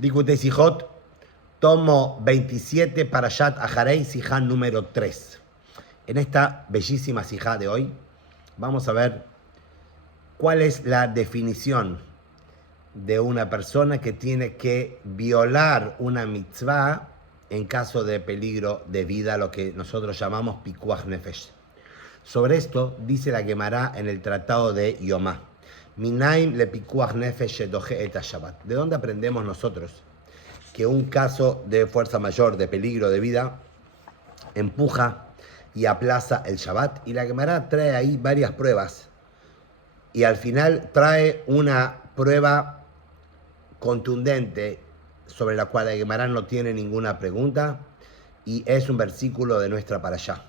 Likutei Sijot, tomo 27, Parashat Aharei, Sijá número 3. En esta bellísima Sijá de hoy, vamos a ver cuál es la definición de una persona que tiene que violar una mitzvah en caso de peligro de vida, lo que nosotros llamamos pikuach nefesh. Sobre esto dice la Gemara en el tratado de Yomá. Minaim le pikuach nefesh shedoje et Shabbat. ¿De dónde aprendemos nosotros que un caso de fuerza mayor, de peligro de vida, empuja y aplaza el Shabbat? Y la Gemara trae ahí varias pruebas. Y al final trae una prueba contundente sobre la cual la Gemara no tiene ninguna pregunta. Y es un versículo de nuestra parashá.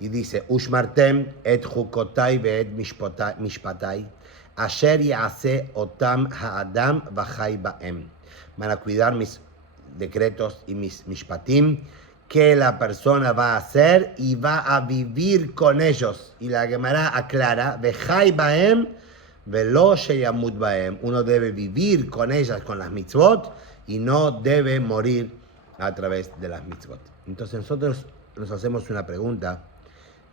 Y dice, Ushmartem et chukotai ve'et mishpatai, asher ya'ase otam ha'adam v'chai ba'em. Van a cuidar mis decretos y mis mishpatim, que la persona va a hacer y va a vivir con ellos. Y la Gemara aclara, v'chai ba'em ve'lo sheyamut ba'em. Uno debe vivir con ellas, con las mitzvot, y no debe morir a través de las mitzvot. Entonces nosotros nos hacemos una pregunta.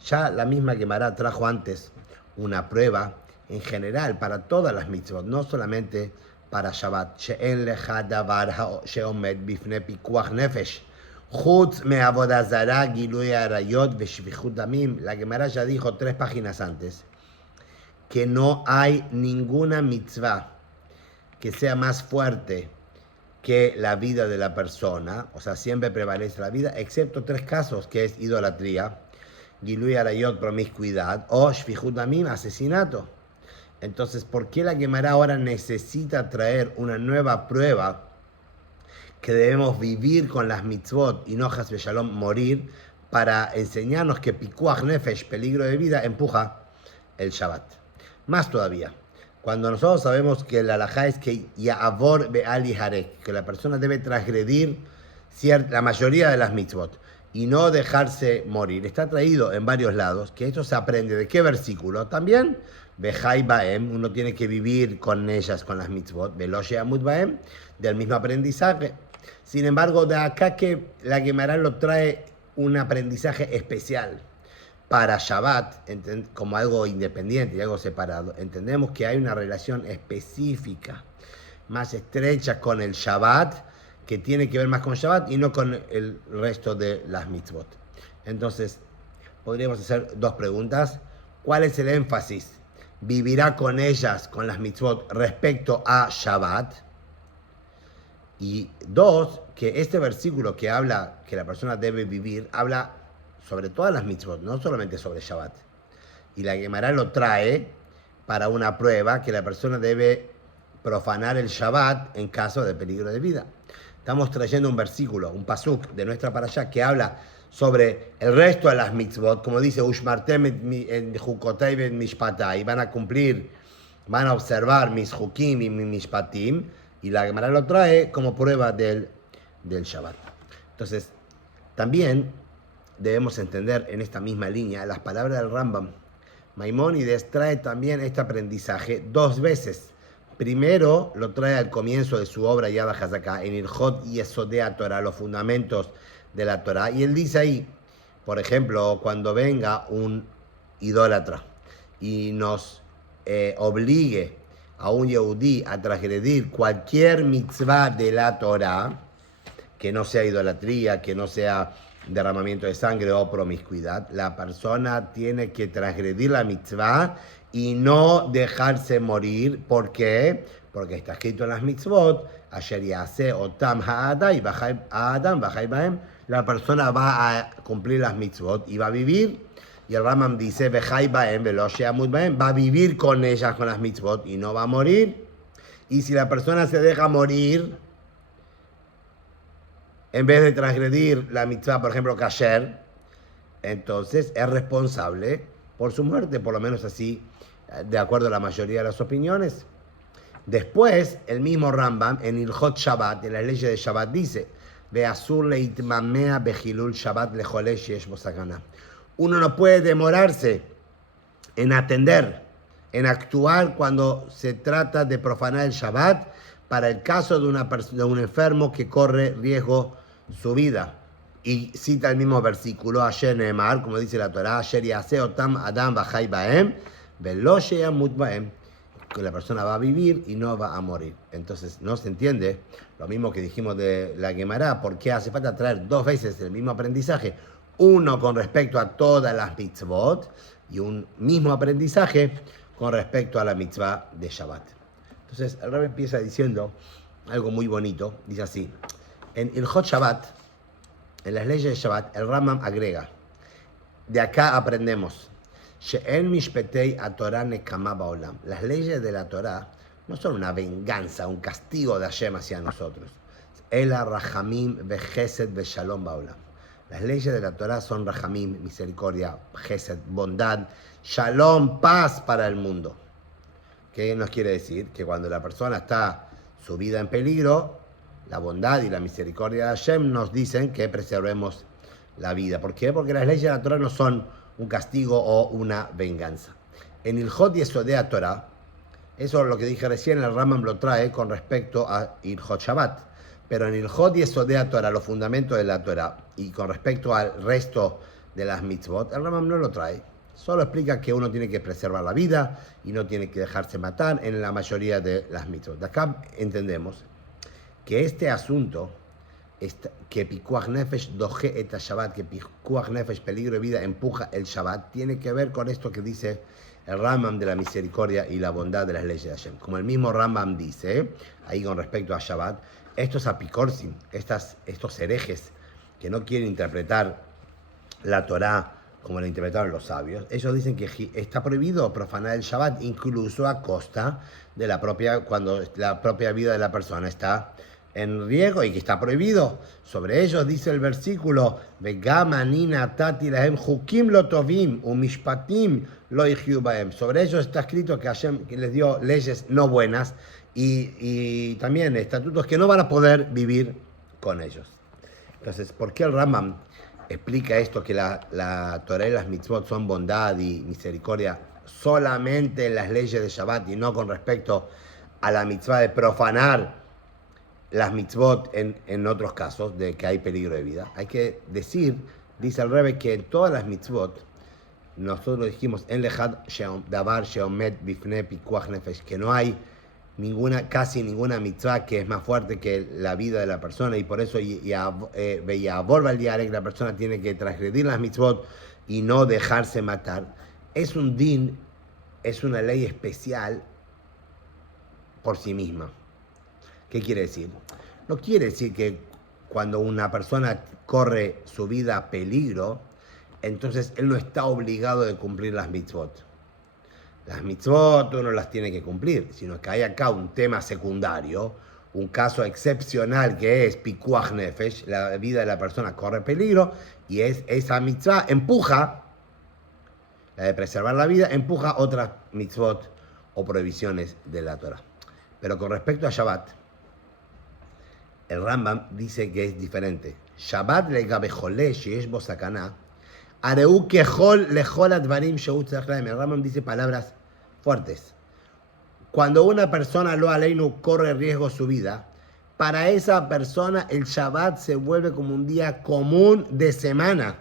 Ya la misma Gemara trajo antes una prueba en general para todas las mitzvot, no solamente para Shabbat. She'en lecha davar she'omed bifnei pikuach nefesh, chutz me'avodah zarah, gilui arayot ve'shvichut damim. La Gemara ya dijo 3 páginas antes que no hay ninguna mitzvah que sea más fuerte que la vida de la persona, o sea, siempre prevalece la vida, excepto 3 casos, que es idolatría, Gilui Arayot, promiscuidad, o Shvichut Damim, asesinato. Entonces, ¿por qué la Gemara ahora necesita traer una nueva prueba que debemos vivir con las mitzvot y no Has Shalom morir, para enseñarnos que Pikuach Nefesh, peligro de vida, empuja el Shabbat? Más todavía, cuando nosotros sabemos que la halajá es que Ya'avor Be'al Yiharek, que la persona debe transgredir la mayoría de las mitzvot y no dejarse morir. Está traído en varios lados, que esto se aprende ¿de qué versículo? También, Bechai Baem, uno tiene que vivir con ellas, con las mitzvot, Velo Sheamut Baem, del mismo aprendizaje. Sin embargo, de acá que la Gemara lo trae un aprendizaje especial para Shabbat, como algo independiente y algo separado. Entendemos que hay una relación específica, más estrecha con el Shabbat, que tiene que ver más con Shabbat y no con el resto de las mitzvot. Entonces, podríamos hacer 2 preguntas. ¿Cuál es el énfasis? ¿Vivirá con ellas, con las mitzvot, respecto a Shabbat? Y 2, que este versículo que habla que la persona debe vivir, habla sobre todas las mitzvot, no solamente sobre Shabbat. Y la Gemara lo trae para una prueba que la persona debe profanar el Shabbat en caso de peligro de vida. Estamos trayendo un versículo, un pasuk de nuestra parashá que habla sobre el resto de las mitzvot, como dice, Ushmartem en Jukotai ben Mishpatai, van a cumplir, van a observar mis Jukim y mis Mishpatim, y la Gemara lo trae como prueba del Shabbat. Entonces, también debemos entender en esta misma línea las palabras del Rambam. Maimónides trae también este aprendizaje 2 veces. Primero lo trae al comienzo de su obra Yad HaZaká, en Ilhot Yesodea Torah, los fundamentos de la Torah. Y él dice ahí, por ejemplo, cuando venga un idólatra y nos obligue a un Yehudí a transgredir cualquier mitzvah de la Torah, que no sea idolatría, que no sea derramamiento de sangre o promiscuidad, la persona tiene que transgredir la mitzvah y no dejarse morir. ¿Por qué? Porque está escrito en las mitzvot, Asher ya'ase otam ha'adam v'chai ba'em, la persona va a cumplir las mitzvot y va a vivir. Y el Rambam dice, v'chai ba'em velo she'amut ba'em, va a vivir con ellas, con las mitzvot, y no va a morir. Y si la persona se deja morir, en vez de transgredir la mitzvah, por ejemplo, kasher, entonces es responsable por su muerte, por lo menos así, de acuerdo a la mayoría de las opiniones. Después, el mismo Rambam, en Ilhot Shabbat, en las leyes de Shabbat, dice, Ve'asur leitmamea bechilul Shabbat lechole sheyesh bo sakana. Uno no puede demorarse en atender, en actuar cuando se trata de profanar el Shabbat, para el caso de un enfermo que corre riesgo su vida. Y cita el mismo versículo, Ayer Neemar, como dice la Torá, Ayer Yaseh Otam Adam Bajai Baem, Velo Sheyamut Baem, que la persona va a vivir y no va a morir. Entonces, no se entiende lo mismo que dijimos de la Gemara, por qué hace falta traer dos veces el mismo aprendizaje, uno con respecto a todas las mitzvot y un mismo aprendizaje con respecto a la mitzvah de Shabbat. Entonces, el Rebbe empieza diciendo algo muy bonito, dice así, en Ilhot Shabbat, en las leyes de Shabbat, el Rambam agrega, de acá aprendemos, She'en mishpetei atorah nekama ba'olam. Las leyes de la Torah no son una venganza, un castigo de Hashem hacia nosotros. Ela rahamim vechesed veshalom ba'olam. Las leyes de la Torah son rahamim, misericordia, chesed, bondad, shalom, paz para el mundo. ¿Qué nos quiere decir? Que cuando la persona está su vida en peligro, la bondad y la misericordia de Hashem nos dicen que preservemos la vida. ¿Por qué? Porque las leyes de la Torah no son un castigo o una venganza. En el Ilhot Yesodei Torah, eso es lo que dije recién, el Rambam lo trae con respecto a Ilhot Shabbat. Pero en el Ilhot Yesodei Torah, los fundamentos de la Torah, y con respecto al resto de las mitzvot, el Rambam no lo trae. Solo explica que uno tiene que preservar la vida y no tiene que dejarse matar en la mayoría de las mitzvot. De acá entendemos que este asunto, que Pikuach Nefesh doje et Shabbat, que Pikuach Nefesh, peligro de vida, empuja el Shabbat, tiene que ver con esto que dice el Rambam de la misericordia y la bondad de las leyes de Hashem. Como el mismo Rambam dice, ahí con respecto a Shabbat, estos apicorsim, estos herejes que no quieren interpretar la Torá como la interpretaron los sabios, ellos dicen que está prohibido profanar el Shabbat, incluso a costa de cuando la propia vida de la persona está en riesgo y que está prohibido. Sobre ellos dice el versículo, sobre ellos está escrito que Hashem les dio leyes no buenas y también estatutos que no van a poder vivir con ellos. Entonces, ¿por qué el Rambam explica esto, que la Torah y las mitzvot son bondad y misericordia solamente en las leyes de Shabbat y no con respecto a la mitzvah de profanar las mitzvot en otros casos de que hay peligro de vida? Hay que decir, dice el Rebbe, que en todas las mitzvot, nosotros dijimos en Lejad Davar Sheomed Bifne Pikuach Nefesh, que no hay casi ninguna mitzvah que es más fuerte que la vida de la persona, y por eso la persona tiene que transgredir las mitzvot y no dejarse matar. Es un din, es una ley especial por sí misma. ¿Qué quiere decir? No quiere decir que cuando una persona corre su vida a peligro, entonces él no está obligado de cumplir las mitzvot. Las mitzvot uno las tiene que cumplir, sino que hay acá un tema secundario, un caso excepcional que es Pikuach Nefesh, la vida de la persona corre peligro, y esa mitzvah empuja, la de preservar la vida, empuja otras mitzvot o prohibiciones de la Torah. Pero con respecto a Shabbat, el Rambam dice que es diferente. Shabbat legabe jolé sheyesh bo sakana, areu kehol lechol advarim shehu tzarich lahem. El Rambam dice palabras fuertes. Cuando una persona lo aleinu corre riesgo su vida, para esa persona el Shabbat se vuelve como un día común de semana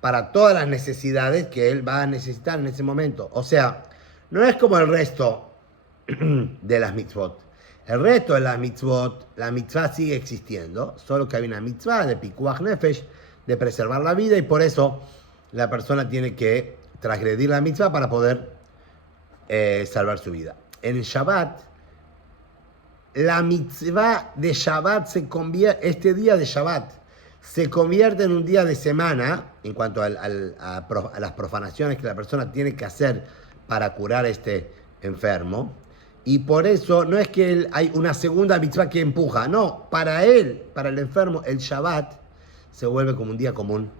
para todas las necesidades que él va a necesitar en ese momento. O sea, no es como el resto de las mitzvot. El resto de las mitzvot, la mitzvah sigue existiendo, solo que hay una mitzvah de Pikuach Nefesh, de preservar la vida, y por eso la persona tiene que transgredir la mitzvah para poder salvar su vida. En el Shabbat, la mitzvah de Shabbat este día de Shabbat se convierte en un día de semana en cuanto a las profanaciones que la persona tiene que hacer para curar a este enfermo. Y por eso no es que hay una segunda mitzvah que empuja, no, para él, para el enfermo, el Shabbat se vuelve como un día común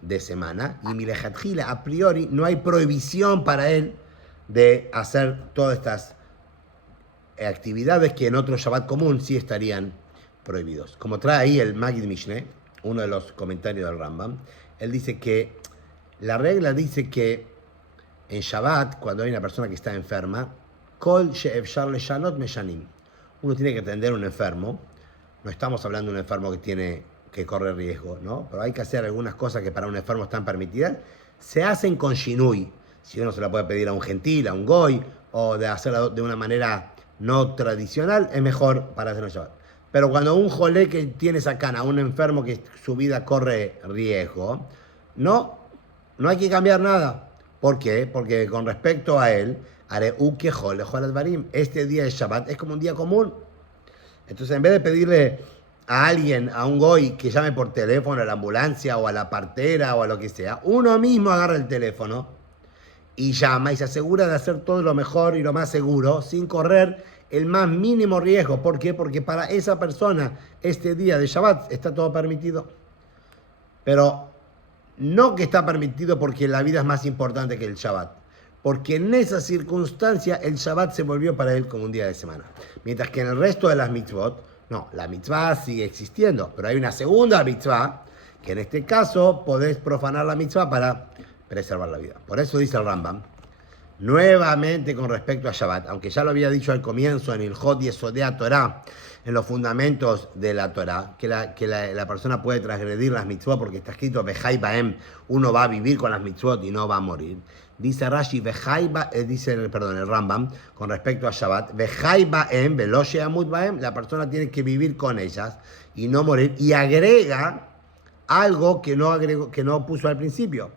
de semana. Y milejatjila, a priori, no hay prohibición para él de hacer todas estas actividades que en otro Shabbat común sí estarían prohibidos. Como trae ahí el Magid Mishneh, uno de los comentarios del Rambam, él dice que la regla dice que en Shabbat, cuando hay una persona que está enferma, Kol she'efshar leshanot meshanim. uno tiene que atender a un enfermo. No estamos hablando de un enfermo que corre riesgo, ¿no? Pero hay que hacer algunas cosas que para un enfermo están permitidas. Se hacen con shinui. Si uno se la puede pedir a un gentil, a un goy, o de hacerla de una manera no tradicional, es mejor para hacerlo Shabbat. Pero cuando un jolé que tiene sacana, un enfermo que su vida corre riesgo, no hay que cambiar nada. ¿Por qué? Porque con respecto a él, haré ukejol barim. Este día de Shabbat es como un día común. Entonces, en vez de pedirle a alguien, a un goy, que llame por teléfono a la ambulancia o a la partera o a lo que sea, uno mismo agarra el teléfono y llama y se asegura de hacer todo lo mejor y lo más seguro sin correr el más mínimo riesgo. ¿Por qué? Porque para esa persona este día de Shabbat está todo permitido. Pero no que está permitido porque la vida es más importante que el Shabbat. Porque en esa circunstancia el Shabbat se volvió para él como un día de semana. Mientras que en el resto de las mitzvot, no, la mitzvah sigue existiendo. Pero hay una segunda mitzvah, que en este caso podés profanar la mitzvah para preservar la vida. Por eso dice el Rambam, nuevamente con respecto a Shabbat, aunque ya lo había dicho al comienzo en el Hot Yesodea Torah, en los fundamentos de la Torah, que la persona puede transgredir las mitzvot porque está escrito Vejai Baem, uno va a vivir con las mitzvot y no va a morir. Dice Rashi, el Rambam, con respecto a Shabbat, Vejai Baem, Veloche Amut Baem, la persona tiene que vivir con ellas y no morir, y agrega algo que no puso al principio.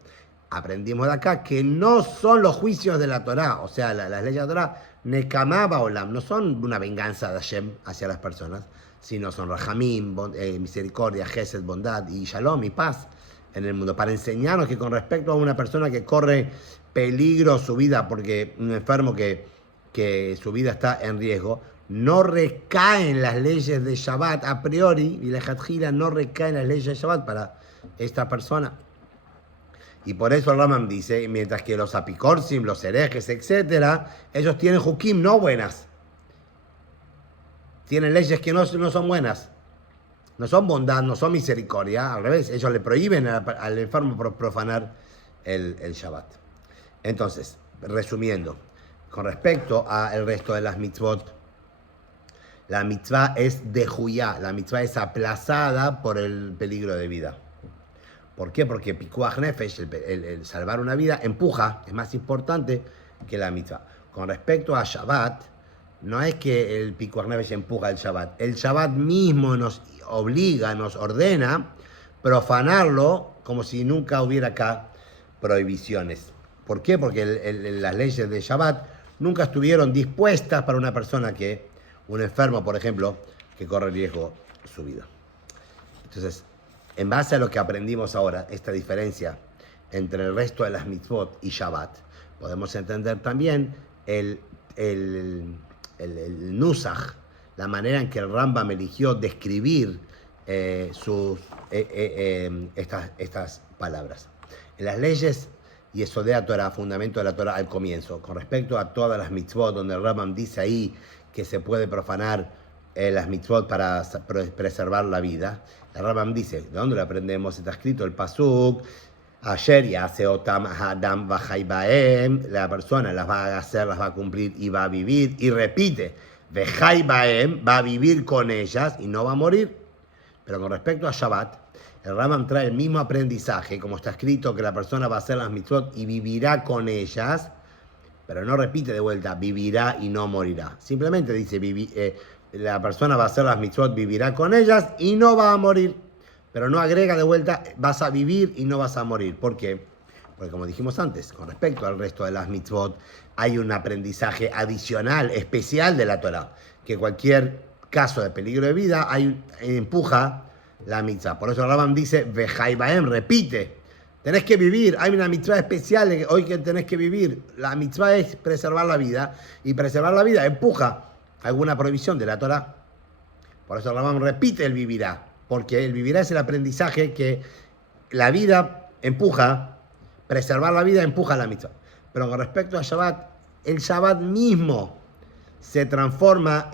Aprendimos de acá que no son los juicios de la Torá, o sea, las leyes de la Torá, Nekamá Baolam, no son una venganza de Hashem hacia las personas, sino son Rahamim, misericordia, Gesed, bondad y Shalom y paz en el mundo, para enseñarnos que con respecto a una persona que corre peligro su vida, porque un enfermo que su vida está en riesgo, no recaen las leyes de Shabbat a priori, y la Jatjila no recaen las leyes de Shabbat para esta persona. Y por eso el Rambam dice, mientras que los apicorsim, los herejes, etc., ellos tienen hukim no buenas. Tienen leyes que no son buenas. No son bondad, no son misericordia. Al revés, ellos le prohíben al enfermo profanar el Shabbat. Entonces, resumiendo, con respecto al resto de las mitzvot, la mitzvah es de juyá, la mitzvah es aplazada por el peligro de vida. ¿Por qué? Porque Pikuach Nefesh, el salvar una vida, empuja, es más importante que la mitzvah. Con respecto a Shabbat, no es que el Pikuach Nefesh empuja el Shabbat. El Shabbat mismo nos obliga, nos ordena profanarlo como si nunca hubiera acá prohibiciones. ¿Por qué? Porque las leyes de Shabbat nunca estuvieron dispuestas para una persona un enfermo, por ejemplo, que corre riesgo su vida. Entonces, en base a lo que aprendimos ahora, esta diferencia entre el resto de las mitzvot y Shabbat, podemos entender también el nusach, la manera en que el Rambam eligió describir estas palabras. En las leyes Yesodea Torah, fundamento de la Torah al comienzo, con respecto a todas las mitzvot, donde el Rambam dice ahí que se puede profanar las mitzvot para preservar la vida, el Rambam dice, ¿de dónde lo aprendemos? Está escrito el pasuk, ayer yace otam hadam vajai baem, la persona las va a hacer, las va a cumplir y va a vivir, y repite, vejai baem, va a vivir con ellas y no va a morir. Pero con respecto a Shabbat, el Rambam trae el mismo aprendizaje, como está escrito que la persona va a hacer las mitzvot y vivirá con ellas, pero no repite de vuelta, vivirá y no morirá. Simplemente dice, la persona va a hacer las mitzvot, vivirá con ellas y no va a morir. Pero no agrega de vuelta, vas a vivir y no vas a morir. ¿Por qué? Porque como dijimos antes, con respecto al resto de las mitzvot, hay un aprendizaje adicional, especial de la Torah, que cualquier caso de peligro de vida empuja la mitzvah. Por eso el Rambam dice, Vejai Baem, repite, tenés que vivir, hay una mitzvah especial de hoy que tenés que vivir. La mitzvah es preservar la vida, y preservar la vida empuja alguna prohibición de la Torah. Por eso el Rambam repite el vivirá, porque el vivirá es el aprendizaje que la vida empuja, preservar la vida empuja la mitzvah. Pero con respecto a Shabbat, el Shabbat mismo se transforma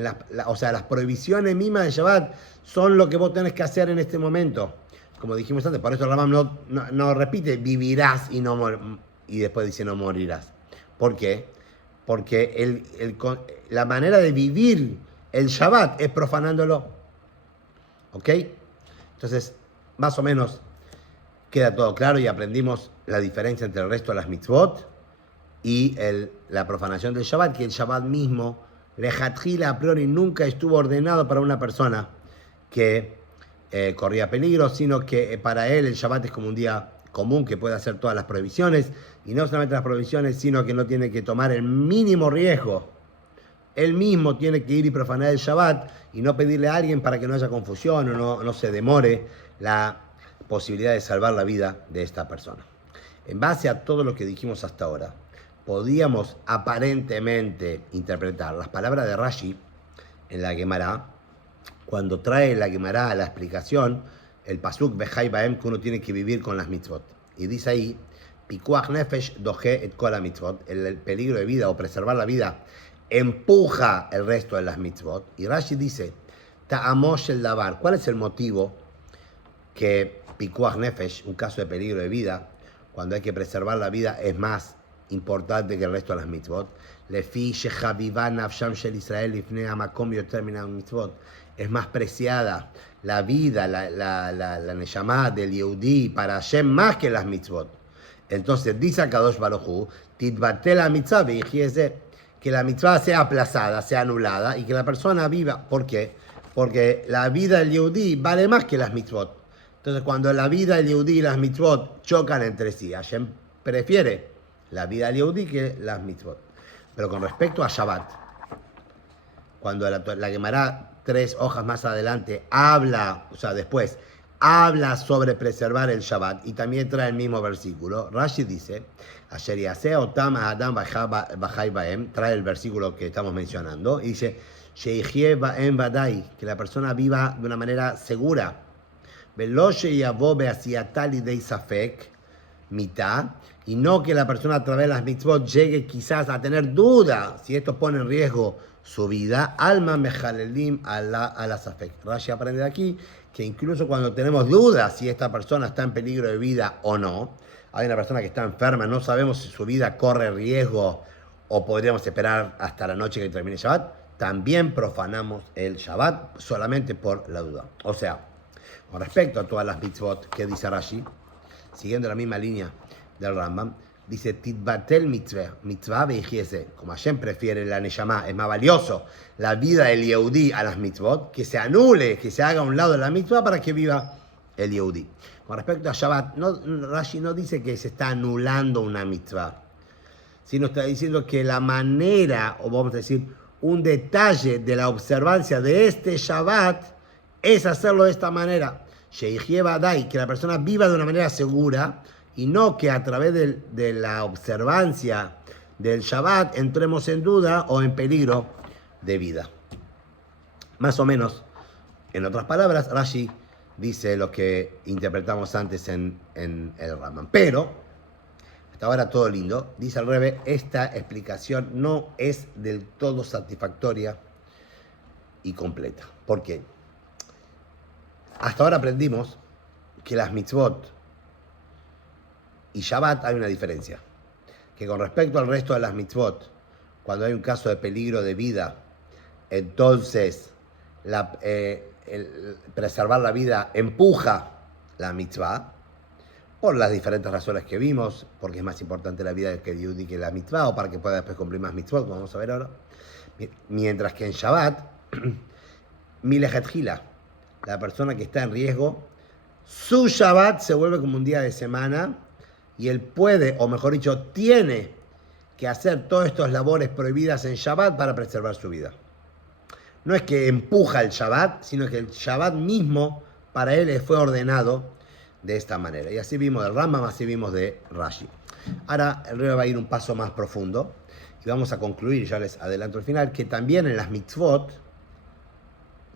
las prohibiciones mismas de Shabbat son lo que vos tenés que hacer en este momento. Como dijimos antes, por eso el Rambam no repite vivirás y después dice no morirás. ¿Por qué? porque la manera de vivir el Shabbat es profanándolo. ¿Ok? Entonces, más o menos queda todo claro y aprendimos la diferencia entre el resto de las mitzvot y la profanación del Shabbat, que el Shabbat mismo, lejatjila a priori, nunca estuvo ordenado para una persona que corría peligro, sino que para él el Shabbat es como un día común que puede hacer todas las prohibiciones, y no solamente las prohibiciones, sino que no tiene que tomar el mínimo riesgo. Él mismo tiene que ir y profanar el Shabbat y no pedirle a alguien para que no haya confusión o no se demore la posibilidad de salvar la vida de esta persona. En base a todo lo que dijimos hasta ahora, podíamos aparentemente interpretar las palabras de Rashi en la Gemara, cuando trae la Gemara a la explicación, el pasuk Bechai Baem, que uno tiene que vivir con las mitzvot. Y dice ahí, Pikuach Nefesh doje et kol mitzvot, el peligro de vida o preservar la vida empuja el resto de las mitzvot. Y Rashi dice, Ta'amosh el davar, ¿cuál es el motivo que Pikuach Nefesh, un caso de peligro de vida, cuando hay que preservar la vida, es más importante que el resto de las mitzvot? Lefi shechaviva nafsham shel Israel ifnei hamakom yoter min mitzvot. Es más preciada la vida, la neshama del Yehudí para Hashem más que las mitzvot. Entonces dice a Kadosh Baruj Hu, titbatel la mitzvah v'yichieze, que la mitzvah sea aplazada, sea anulada y que la persona viva. ¿Por qué? Porque la vida del Yehudí vale más que las mitzvot. Entonces cuando la vida del Yehudí y las mitzvot chocan entre sí, Hashem prefiere la vida del Yehudí que las mitzvot. Pero con respecto a Shabbat, cuando la Gemara 3 hojas más adelante habla, o sea, después, habla sobre preservar el Shabbat y también trae el mismo versículo. Rashi dice, Asher yaseh otam ha'adam b'chai ba'em, trae el versículo que estamos mencionando, y dice, Sheyichye ba'em vadai, que la persona viva de una manera segura. Velo sheyavo be'asiyatá lidei safek mitá, y no que la persona a través de las mitzvot llegue quizás a tener duda si esto pone en riesgo su vida. Alma mejalelim a la safek. Rashi aprende de aquí que incluso cuando tenemos dudas si esta persona está en peligro de vida o no, hay una persona que está enferma, no sabemos si su vida corre riesgo o podríamos esperar hasta la noche que termine el Shabbat, también profanamos el Shabbat solamente por la duda. O sea, con respecto a todas las mitzvot que dice Rashi, siguiendo la misma línea del Rambam, dice, Titbatel mitzvah veijiese, como Hashem prefiere la neshama, es más valioso la vida del Yehudí a las mitzvot, que se anule, que se haga a un lado de la mitzvah para que viva el Yehudí. Con respecto a Shabbat, Rashi no dice que se está anulando una mitzvah, sino está diciendo que la manera, o vamos a decir, un detalle de la observancia de este Shabbat es hacerlo de esta manera. Sheyichye vadai, que la persona viva de una manera segura, y no que a través de la observancia del Shabbat entremos en duda o en peligro de vida. Más o menos, en otras palabras, Rashi dice lo que interpretamos antes en el Rambam. Pero, hasta ahora todo lindo, dice el Rebbe, esta explicación no es del todo satisfactoria y completa. ¿Por qué? Hasta ahora aprendimos que las mitzvot y Shabbat hay una diferencia. Que con respecto al resto de las mitzvot, cuando hay un caso de peligro de vida, entonces preservar la vida empuja la mitzvah, por las diferentes razones que vimos, porque es más importante la vida que el Yehudí que la mitzvah, o para que pueda después cumplir más mitzvot, como vamos a ver ahora. Mientras que en Shabbat, milejetjila, la persona que está en riesgo, su Shabbat se vuelve como un día de semana, y él puede, o mejor dicho, tiene que hacer todas estas labores prohibidas en Shabbat para preservar su vida. No es que empuja el Shabbat, sino que el Shabbat mismo para él fue ordenado de esta manera. Y así vimos del Rambam, así vimos de Rashi. Ahora el Rebbe va a ir un paso más profundo y vamos a concluir, ya les adelanto al final, que también en las mitzvot,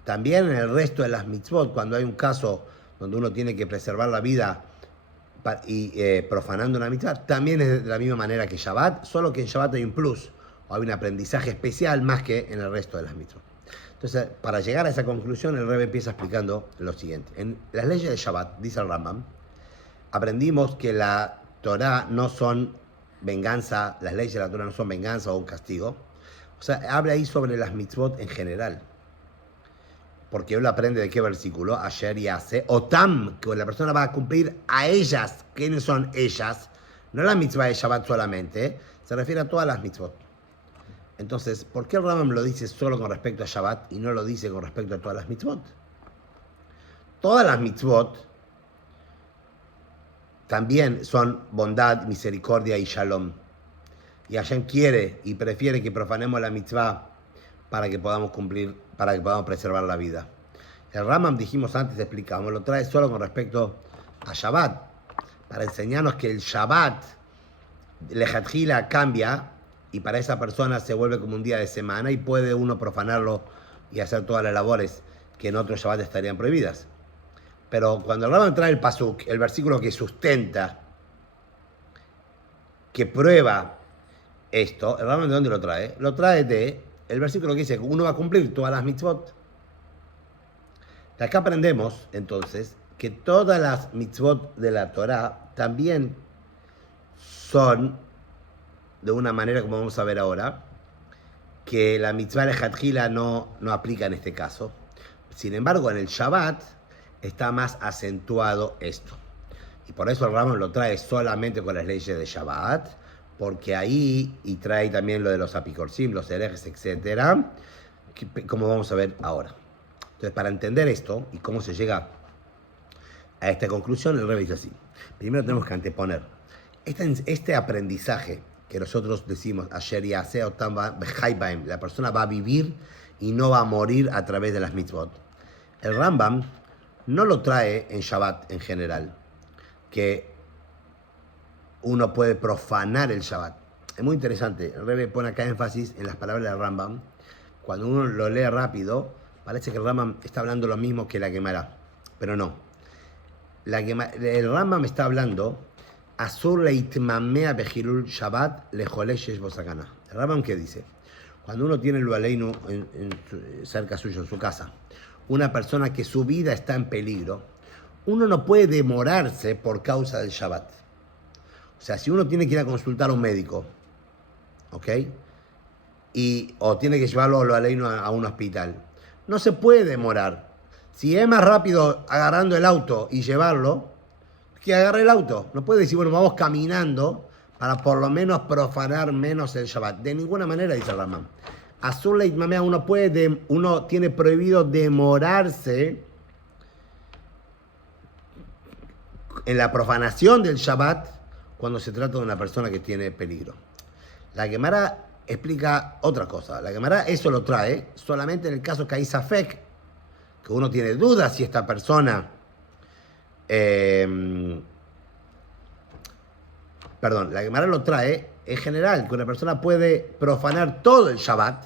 también en el resto de las mitzvot, cuando hay un caso donde uno tiene que preservar la vida y profanando una mitzvah, también es de la misma manera que Shabbat, solo que en Shabbat hay un plus, o hay un aprendizaje especial más que en el resto de las mitzvot. Entonces, para llegar a esa conclusión, el Rebbe empieza explicando lo siguiente. En las leyes de Shabbat, dice el Rambam, aprendimos que la Torah no son venganza, las leyes de la Torah no son venganza o un castigo. O sea, habla ahí sobre las mitzvot en general. Porque uno aprende de qué versículo, ayer y hace, otam, que la persona va a cumplir a ellas. ¿Quiénes son ellas? No la mitzvah de Shabbat solamente, se refiere a todas las mitzvot. Entonces, ¿por qué el Rambam lo dice solo con respecto a Shabbat y no lo dice con respecto a todas las mitzvot? Todas las mitzvot también son bondad, misericordia y shalom. Y Hashem quiere y prefiere que profanemos la mitzvah para que podamos cumplir, para que podamos preservar la vida. El Rambam, dijimos antes, explicamos, lo trae solo con respecto a Shabbat, para enseñarnos que el Shabbat, lejatjila, cambia y para esa persona se vuelve como un día de semana y puede uno profanarlo y hacer todas las labores que en otro Shabbat estarían prohibidas. Pero cuando el Rambam trae el pasuk, el versículo que sustenta, que prueba esto, el Rambam, ¿de dónde lo trae? Lo trae de el versículo que dice que uno va a cumplir todas las mitzvot. De acá aprendemos, entonces, que todas las mitzvot de la Torah también son, de una manera como vamos a ver ahora, que la mitzvah de Hadjila no aplica en este caso. Sin embargo, en el Shabbat está más acentuado esto. Y por eso el Rambam lo trae solamente con las leyes de Shabbat, porque ahí, y trae también lo de los apicorsim, los herejes, etc., como vamos a ver ahora. Entonces, para entender esto y cómo se llega a esta conclusión, el Rebbe dice así. Primero tenemos que anteponer este aprendizaje que nosotros decimos, Asher Yaseh Otam B'Chai, la persona va a vivir y no va a morir a través de las mitzvot. El Rambam no lo trae en Shabbat en general, que uno puede profanar el Shabbat. Es muy interesante. El Rebbe pone acá énfasis en las palabras del Rambam. Cuando uno lo lee rápido, parece que el Rambam está hablando lo mismo que la Gemara, pero no. El Rambam está hablando Asur leitmamea bejilul Shabbat lejolesh bosakana. El Rambam, ¿qué dice? Cuando uno tiene el Aleinu cerca suyo, en su casa, una persona que su vida está en peligro, uno no puede demorarse por causa del Shabbat. O sea, si uno tiene que ir a consultar a un médico, ¿ok? O tiene que llevarlo a un hospital, no se puede demorar. Si es más rápido agarrando el auto y llevarlo, que agarre el auto. No puede decir, bueno, vamos caminando para por lo menos profanar menos el Shabbat. De ninguna manera, dice el Rambam. Azul Leit Mamea, uno tiene prohibido demorarse en la profanación del Shabbat cuando se trata de una persona que tiene peligro. La Gemara explica otra cosa. La Gemara eso lo trae solamente en el caso que hay safek, que uno tiene dudas si esta persona... la Gemara lo trae en general, que una persona puede profanar todo el Shabbat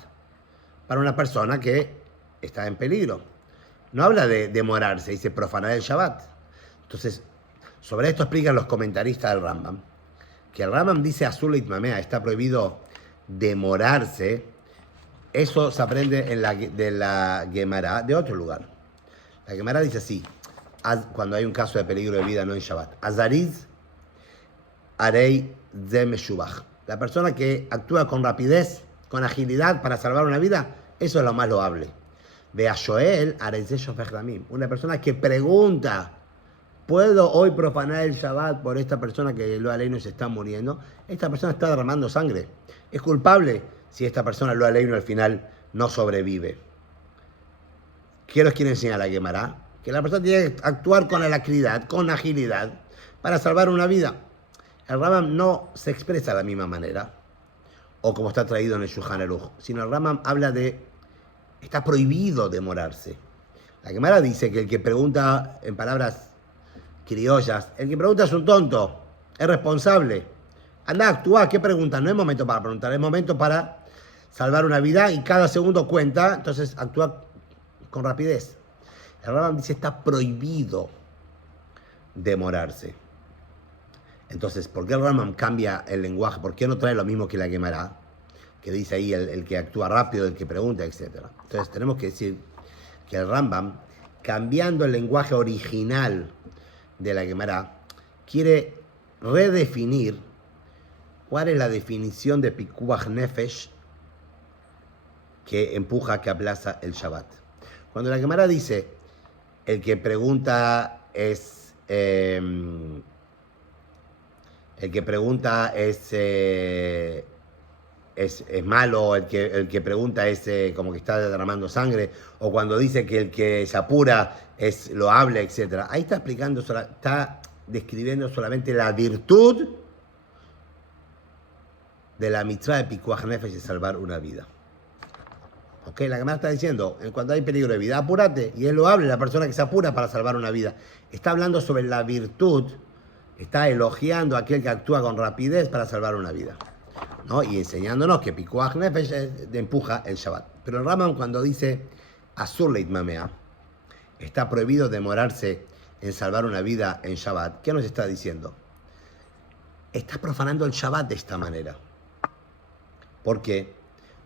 para una persona que está en peligro. No habla de demorarse, dice profanar el Shabbat. Entonces, sobre esto explican los comentaristas del Rambam, que el Rambam dice Azul Itmamea, está prohibido demorarse. Eso se aprende de la Gemara de otro lugar. La Gemara dice así, cuando hay un caso de peligro de vida no en Shabbat. Azariz Arei Zemeshubach. La persona que actúa con rapidez, con agilidad para salvar una vida, eso es lo más loable. Ve a Joel Arei Zeshofech Damim. Una persona que pregunta, ¿puedo hoy profanar el Shabbat por esta persona que lo aleino se está muriendo? Esta persona está derramando sangre. Es culpable si esta persona lo aleino al final no sobrevive. ¿Qué nos quiere enseñar la Gemara? Que la persona tiene que actuar con alacridad, con agilidad, para salvar una vida. El Rambam no se expresa de la misma manera, o como está traído en el Shulchan Aruch, sino el Rambam habla de, está prohibido demorarse. La Gemara dice que el que pregunta, en palabras criollas, el que pregunta es un tonto, es responsable. Anda a actuar, ¿qué pregunta? No es momento para preguntar, es momento para salvar una vida y cada segundo cuenta, entonces actúa con rapidez. El Rambam dice está prohibido demorarse. Entonces, ¿por qué el Rambam cambia el lenguaje? ¿Por qué no trae lo mismo que la Gemara? Que dice ahí el que actúa rápido, el que pregunta, etc. Entonces, tenemos que decir que el Rambam, cambiando el lenguaje original de la Gemara, quiere redefinir ¿Cuál es la definición de Pikuach Nefesh que empuja, que aplaza el Shabbat? Cuando la Gemara dice, el que pregunta es... el que pregunta es malo, el que pregunta es como que está derramando sangre, o cuando dice que el que se apura es loable, etc. Ahí está explicando, está describiendo solamente la virtud de la mitzvah de Pikuach Nefesh de salvar una vida. ¿Ok? La Gemara está diciendo, cuando hay peligro de vida, apúrate, y es loable la persona que se apura para salvar una vida. Está hablando sobre la virtud, está elogiando a aquel que actúa con rapidez para salvar una vida, ¿no? Y enseñándonos que Pikuach Nefesh empuja el Shabbat. Pero el Rambam, cuando dice Asur leit mamea, está prohibido demorarse en salvar una vida en Shabbat, ¿qué nos está diciendo? Está profanando el Shabbat de esta manera. ¿Por qué?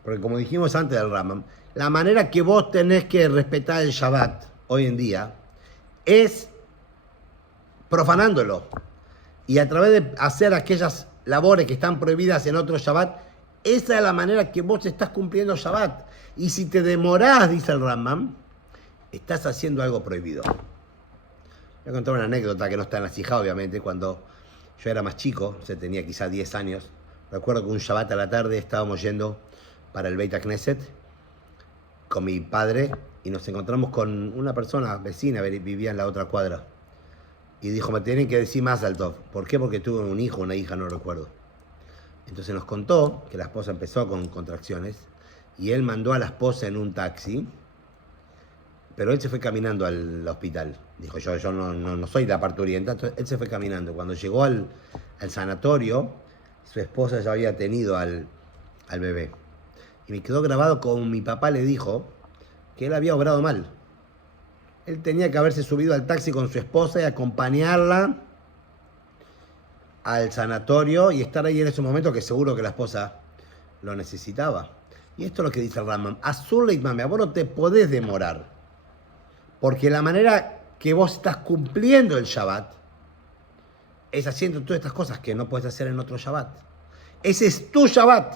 Porque como dijimos antes del Rambam, la manera que vos tenés que respetar el Shabbat hoy en día es profanándolo. Y a través de hacer aquellas labores que están prohibidas en otro Shabbat, esa es la manera que vos estás cumpliendo Shabbat. Y si te demorás, dice el Rambam, estás haciendo algo prohibido. Voy a contar una anécdota que no está en la Sijá, obviamente. Cuando yo era más chico, tenía quizás 10 años, recuerdo que un Shabbat a la tarde estábamos yendo para el Beit HaKnesset con mi padre y nos encontramos con una persona vecina, vivía en la otra cuadra. Y dijo, me tienen que decir Mazal Tov. ¿Por qué? Porque tuve un hijo, una hija, no recuerdo. Entonces nos contó que la esposa empezó con contracciones y él mandó a la esposa en un taxi, pero él se fue caminando al hospital. Dijo, yo no soy de la parturienta, entonces él se fue caminando. Cuando llegó al sanatorio, su esposa ya había tenido al bebé. Y me quedó grabado como mi papá le dijo que él había obrado mal. Él tenía que haberse subido al taxi con su esposa y acompañarla al sanatorio y estar ahí en ese momento que seguro que la esposa lo necesitaba. Y esto es lo que dice el Rambam. Azul leit mamea, vos no te podés demorar. Porque la manera que vos estás cumpliendo el Shabbat es haciendo todas estas cosas que no puedes hacer en otro Shabbat. Ese es tu Shabbat.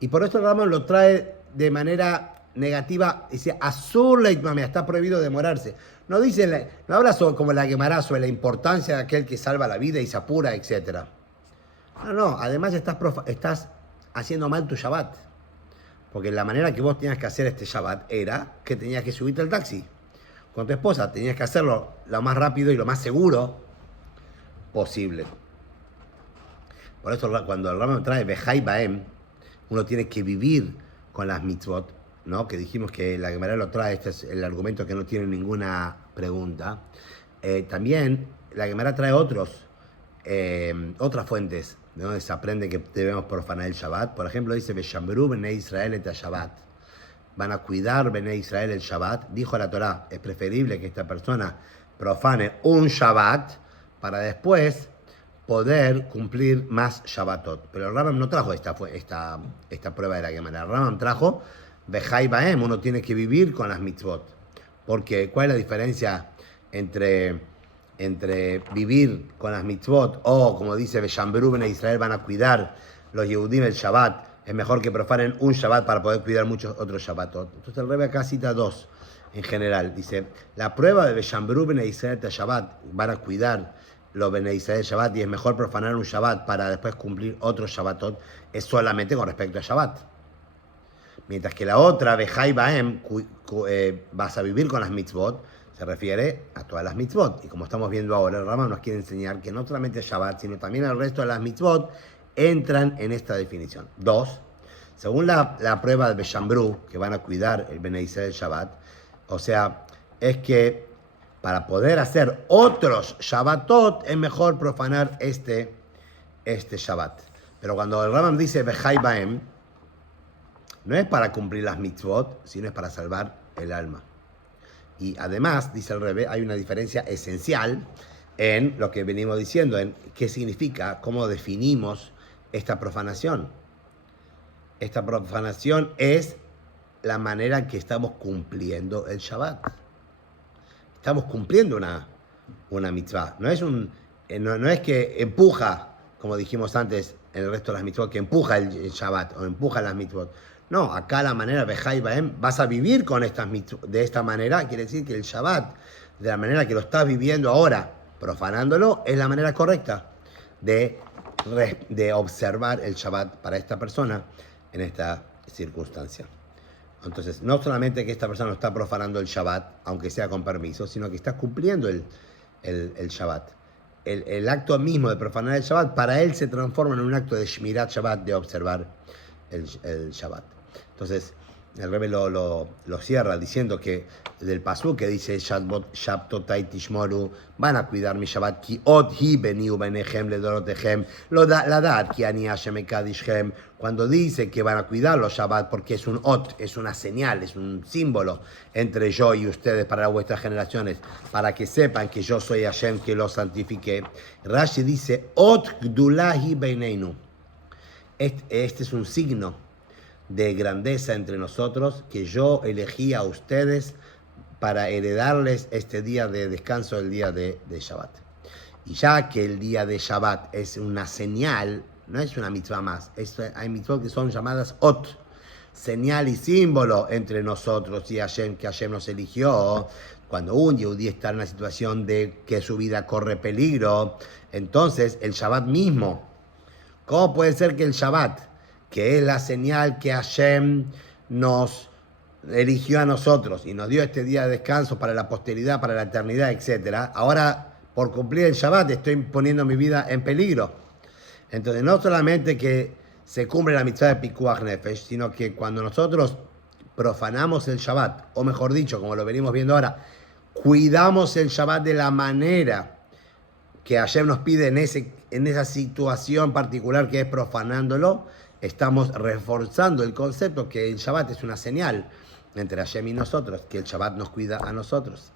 Y por esto el Rambam lo trae de manera negativa, dice Asur leit mamea, está prohibido demorarse. No habla como la Gemara sobre la importancia de aquel que salva la vida y se apura, etc. No, además estás haciendo mal tu Shabbat. Porque la manera que vos tenías que hacer este Shabbat era que tenías que subirte al taxi con tu esposa, tenías que hacerlo lo más rápido y lo más seguro posible. Por eso cuando el Rambam trae Bejai Baem, uno tiene que vivir con las mitzvot, ¿no? Que dijimos que la Gemara lo trae, este es el argumento que no tiene ninguna pregunta. También la Gemara trae otras fuentes de donde se aprende que debemos profanar el Shabbat. Por ejemplo, dice Veshambru Bnei Israel et Shabbat. Van a cuidar Bnei Israel el Shabbat. Dijo la Torá, es preferible que esta persona profane un Shabbat para después poder cumplir más Shabbatot. Pero el Rambam no trajo esta prueba de la Gemara. El Rambam trajo Bejai Baem, uno tiene que vivir con las mitzvot. Porque, ¿cuál es la diferencia entre vivir con las mitzvot o, como dice Veshambru Bnei Israel, van a cuidar los Yehudim el Shabbat? Es mejor que profanen un Shabbat para poder cuidar muchos otros Shabbatot. Entonces el Rebbe acá cita dos en general. Dice, la prueba de Veshambru Bnei Israel el Shabbat, van a cuidar los Bnei Israel Shabbat y es mejor profanar un Shabbat para después cumplir otro Shabbatot, es solamente con respecto a Shabbat. Mientras que la otra, Bejai Baem, vas a vivir con las mitzvot, se refiere a todas las mitzvot. Y como estamos viendo ahora, el Rambam nos quiere enseñar que no solamente Shabbat, sino también el resto de las mitzvot entran en esta definición. Dos, según la prueba de Beshambru, que van a cuidar el Bnei Israel Shabbat, o sea, es que para poder hacer otros Shabbatot es mejor profanar este Shabbat. Pero cuando el Rambam dice Bejai Baem, no es para cumplir las mitzvot, sino es para salvar el alma. Y además, dice el Rebbe, hay una diferencia esencial en lo que venimos diciendo, en qué significa, cómo definimos esta profanación. Esta profanación es la manera en que estamos cumpliendo el Shabbat. Estamos cumpliendo una mitzvah. No es que empuja como dijimos antes, en el resto de las mitzvot, que empuja el Shabbat o empuja las mitzvot. No, acá la manera, Bejai Baem, vas a vivir con estas mitzvot, de esta manera, quiere decir que el Shabbat, de la manera que lo estás viviendo ahora, profanándolo, es la manera correcta de observar el Shabbat para esta persona en esta circunstancia. Entonces, no solamente que esta persona no está profanando el Shabbat, aunque sea con permiso, sino que está cumpliendo el Shabbat. El acto mismo de profanar el Shabbat, para él se transforma en un acto de Shmirat Shabbat, de observar el Shabbat. Entonces, el Rebbe lo cierra diciendo que del pasú que dice Shabtotai Tishmoru, van a cuidar mi Shabbat, ki od hi beniu benechem ledorotechem, la dat ki ani Hashem ekadishchem, cuando dice que van a cuidar los Shabbat porque es un ot, es una señal, es un símbolo entre yo y ustedes para vuestras generaciones, para que sepan que yo soy Hashem que los santifique. Rashi dice ot gdulahi beineinu. Este es un signo de grandeza entre nosotros que yo elegí a ustedes para heredarles este día de descanso, el día de Shabbat. Y ya que el día de Shabbat es una señal, no es una mitzvah más, hay mitzvot que son llamadas ot, señal y símbolo entre nosotros y Hashem, que Hashem nos eligió. Cuando un yehudí está en una situación de que su vida corre peligro, entonces el Shabbat mismo, ¿cómo puede ser que el Shabbat, que es la señal que Hashem nos eligió a nosotros y nos dio este día de descanso para la posteridad, para la eternidad, etc., ahora por cumplir el Shabbat estoy poniendo mi vida en peligro? Entonces, no solamente que se cumple la mitzvah de Pikuach Nefesh, sino que cuando nosotros profanamos el Shabbat, o mejor dicho, como lo venimos viendo ahora, cuidamos el Shabbat de la manera que Hashem nos pide en esa situación particular que es profanándolo, estamos reforzando el concepto que el Shabbat es una señal entre Hashem y nosotros, que el Shabbat nos cuida a nosotros.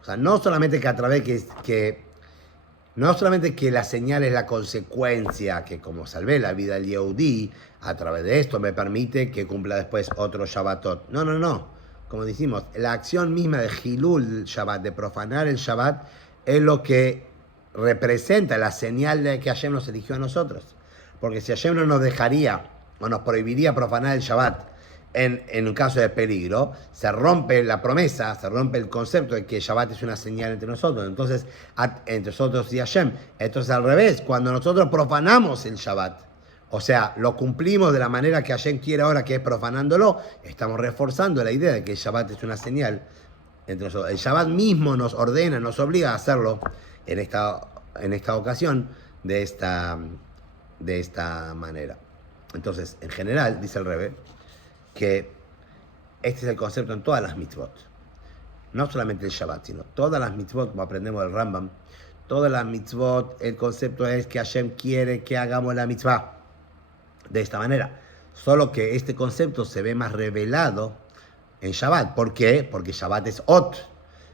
O sea, no solamente que a través no solamente que la señal es la consecuencia, que como salvé la vida del Yehudí, a través de esto me permite que cumpla después otro Shabbatot. No. Como decimos, la acción misma de Hilul Shabbat, de profanar el Shabbat, es lo que representa la señal de que Hashem nos eligió a nosotros. Porque si Hashem no nos dejaría o nos prohibiría profanar el Shabbat en un caso de peligro, se rompe la promesa, se rompe el concepto de que Shabbat es una señal entre nosotros. Entonces, entre nosotros y Hashem. Entonces, al revés, cuando nosotros profanamos el Shabbat, o sea, lo cumplimos de la manera que Hashem quiere ahora, que es profanándolo, estamos reforzando la idea de que el Shabbat es una señal entre nosotros. El Shabbat mismo nos ordena, nos obliga a hacerlo en esta ocasión de esta manera. Entonces, en general, dice el Rebbe, que este es el concepto en todas las mitzvot. No solamente el Shabbat, sino todas las mitzvot, como aprendemos del Rambam, todas las mitzvot, el concepto es que Hashem quiere que hagamos la mitzvah de esta manera. Solo que este concepto se ve más revelado en Shabbat. ¿Por qué? Porque Shabbat es ot.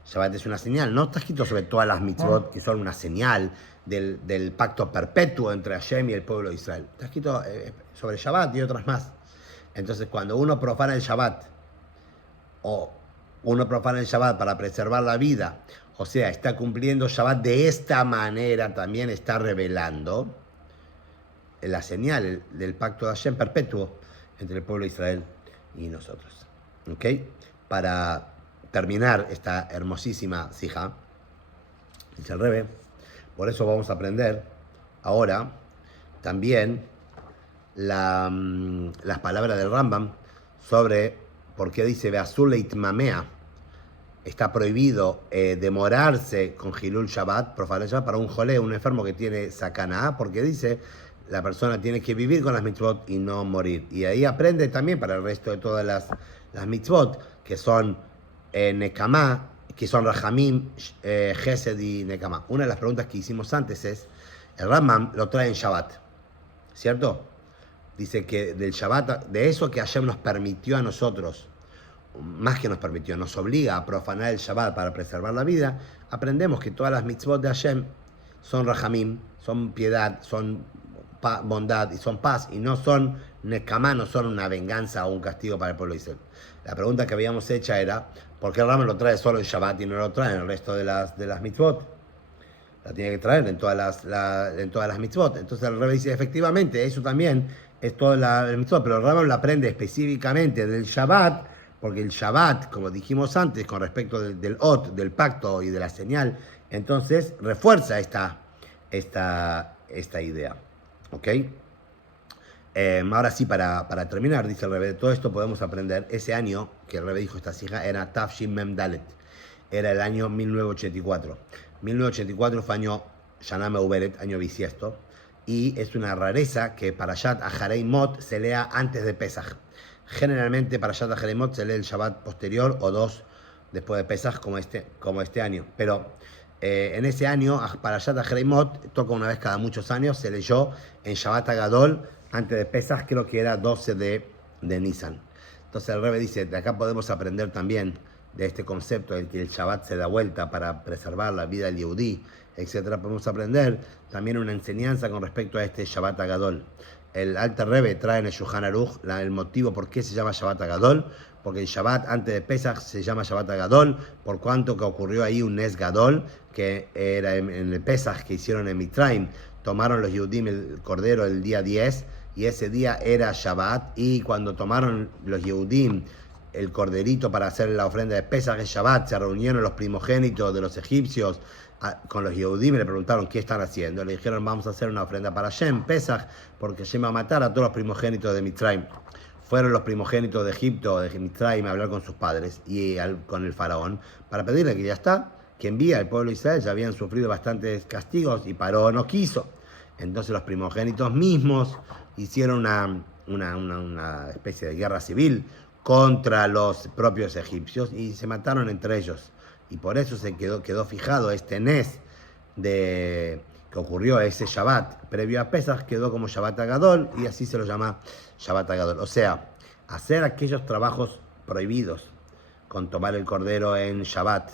Shabbat es una señal. No está escrito sobre todas las mitzvot que son una señal del pacto perpetuo entre Hashem y el pueblo de Israel. Está escrito sobre Shabbat y otras más. Entonces, cuando uno profana el Shabbat, o uno profana el Shabbat para preservar la vida, o sea, está cumpliendo Shabbat de esta manera, también está revelando la señal del pacto de Hashem perpetuo entre el pueblo de Israel y nosotros. ¿Ok? Para terminar esta hermosísima sijá, dice el Rebbe, por eso vamos a aprender ahora también las palabras del Rambam sobre por qué dice Beazul leitmamea, está prohibido demorarse con Hilul Shabbat, profanar Shabbat, para un jolé, un enfermo que tiene sakana, porque dice la persona tiene que vivir con las mitzvot y no morir. Y ahí aprende también para el resto de todas las mitzvot, que son Nekamá, que son Rahamim, Gesed y Nekamá. Una de las preguntas que hicimos antes es, el Rambam lo trae en Shabbat, ¿cierto? Dice que del Shabbat, de eso que Hashem nos permitió a nosotros, más que nos permitió, nos obliga a profanar el Shabbat para preservar la vida, aprendemos que todas las mitzvot de Hashem son Rahamim, son piedad, son bondad y son paz, y no son Nekamá, no son una venganza o un castigo para el pueblo de Israel. La pregunta que habíamos hecha era, ¿por qué el Rambam lo trae solo en Shabbat y no lo trae en el resto de las mitzvot? la tiene que traer en en todas las mitzvot. Entonces el Rebbe dice, efectivamente, eso también es toda la mitzvot, pero el Rebbe lo aprende específicamente del Shabbat, porque el Shabbat, como dijimos antes, con respecto del Ot, del pacto y de la señal, entonces refuerza esta idea. ¿Ok? Ahora sí, para terminar, dice el Rebbe, de todo esto podemos aprender, ese año que el Rebbe dijo esta hija era Tafshin Mem Dalet, era el año 1984. 1984 fue año Shana Meuberet, año bisiesto, y es una rareza que Parashat Aharei Mot se lea antes de Pesach. Generalmente Parashat Aharei Mot se lee el Shabbat posterior o dos después de Pesach, como este año. Pero en ese año, Parashat Aharei Mot toca una vez cada muchos años, se leyó en Shabbat Agadol, antes de Pesach, creo que era 12 de Nisan. Entonces el Rebbe dice, de acá podemos aprender también de este concepto de que el Shabbat se da vuelta para preservar la vida del Yehudí, etc. Podemos aprender también una enseñanza con respecto a este Shabbat Agadol. El Alter Rebbe trae en el Shulchan Aruch el motivo por qué se llama Shabbat Agadol, porque el Shabbat antes de Pesach se llama Shabbat Agadol, por cuanto que ocurrió ahí un Nes Gadol, que era en el Pesach que hicieron en Mitraim, tomaron los Yehudim el cordero el día 10, y ese día era Shabbat, y cuando tomaron los Yehudim el corderito para hacer la ofrenda de Pesach en Shabbat, se reunieron los primogénitos de los egipcios con los Yehudim y le preguntaron qué están haciendo. Le dijeron, vamos a hacer una ofrenda para Shem, Pesach, porque Shem va a matar a todos los primogénitos de Mitzrayim. Fueron los primogénitos de Egipto, de Mitzrayim, a hablar con sus padres y con el faraón para pedirle que ya está, que envía al pueblo de Israel. Ya habían sufrido bastantes castigos y Paró no quiso. Entonces los primogénitos mismos hicieron una especie de guerra civil contra los propios egipcios y se mataron entre ellos. Y por eso se quedó fijado este Nes que ocurrió ese Shabbat previo a Pesach, quedó como Shabbat Agadol y así se lo llama Shabbat Agadol. O sea, hacer aquellos trabajos prohibidos con tomar el cordero en Shabbat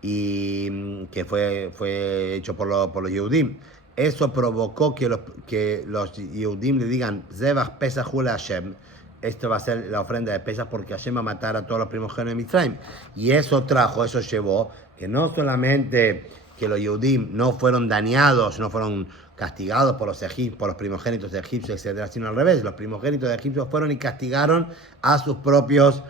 y que fue hecho por los Yehudim. Eso provocó que los Yehudim le digan Zebach Pesach Hu Hashem. Esto va a ser la ofrenda de Pesach porque Hashem va a matar a todos los primogénitos de Mitzrayim. Y eso llevó que no solamente que los Yehudim no fueron dañados, no fueron castigados por los primogénitos de egipcios, etc., sino al revés. Los primogénitos de egipcios fueron y castigaron a sus propios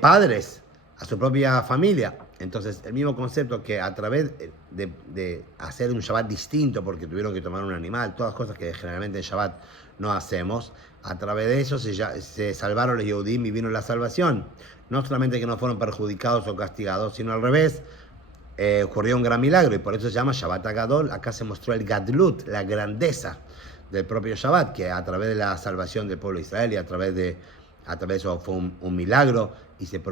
padres, a su propia familia. Entonces, el mismo concepto que a través de hacer un Shabbat distinto, porque tuvieron que tomar un animal, todas cosas que generalmente en Shabbat no hacemos, a través de eso se salvaron los Yehudim y vino la salvación. No solamente que no fueron perjudicados o castigados, sino al revés, ocurrió un gran milagro y por eso se llama Shabbat Agadol. Acá se mostró el Gadlut, la grandeza del propio Shabbat, que a través de la salvación del pueblo de Israel y a través de eso fue un milagro y se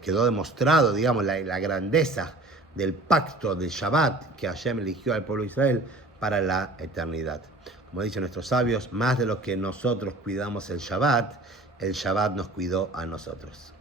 quedó demostrado, digamos, la grandeza del pacto de Shabbat que Hashem eligió al pueblo de Israel para la eternidad. Como dicen nuestros sabios, más de lo que nosotros cuidamos el Shabbat nos cuidó a nosotros.